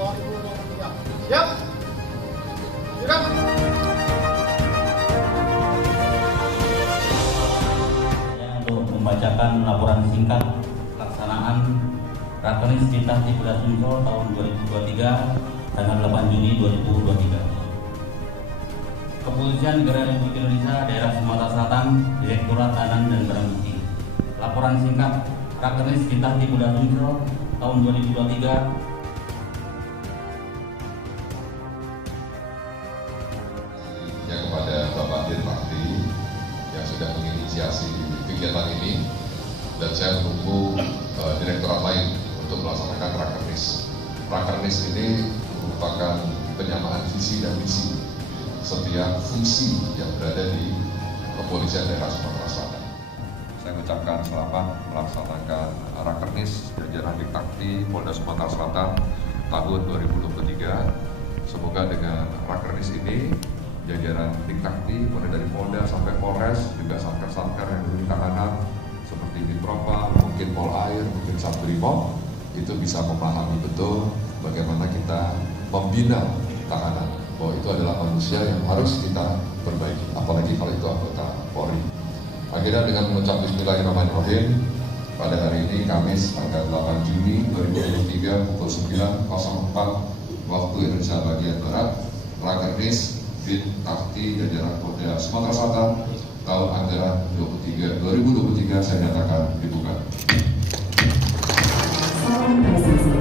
2023. Siap? Siap. Untuk membacakan laporan singkat pelaksanaan Rakernis Cinta Cibodas Sumsel tahun 2023 tanggal 8 Juni 2023. Kepolisian Negara Republik Indonesia Daerah Sumatera Selatan, Direktorat Tahanan dan Barang Bukti. Laporan singkat Rakernis Cinta Cibodas Sumsel tahun 2023. Kepada Bapak Dirpakti yang sudah menginisiasi kegiatan ini, dan saya menunggu direktorat lain untuk melaksanakan Rakernis. Rakernis ini merupakan penyamaan visi dan misi setiap fungsi yang berada di Kepolisian Daerah Sumatera Selatan. Saya mengucapkan selamat melaksanakan Rakernis jajaran Diktakti Polda Sumatera Selatan tahun 2023. Semoga dengan Rakernis ini jajaran Diktakti mulai dari Polda sampai Polres, juga satker-satker yang diberi tahanan seperti Ditpropam, mungkin Polair, mungkin Satbrimob, itu bisa memahami betul bagaimana kita membina tahanan, bahwa itu adalah manusia yang harus kita perbaiki, apalagi kalau itu anggota Polri. Akhirnya dengan mengucap Bismillahirrahmanirrahim, pada hari ini Kamis tanggal 8 Juni 2023 pukul 9.04 waktu Indonesia bagian Barat, Rakernis Diktakti jajaran Polda Sumatera Selatan tahun anggaran 2023 saya nyatakan dibuka. Salam presisi.